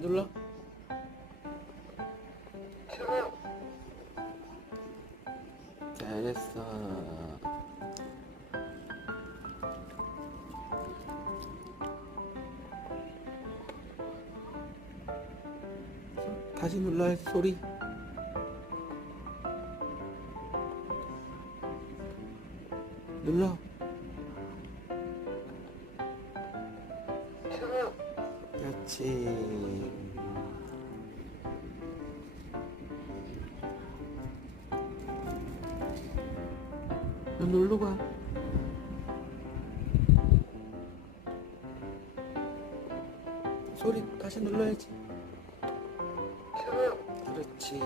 눌러. 잘했어. 다시 눌러야지. 소리. 눌러. 그렇지. 너 누르고 와. 소리 다시 눌러야지. 그렇지.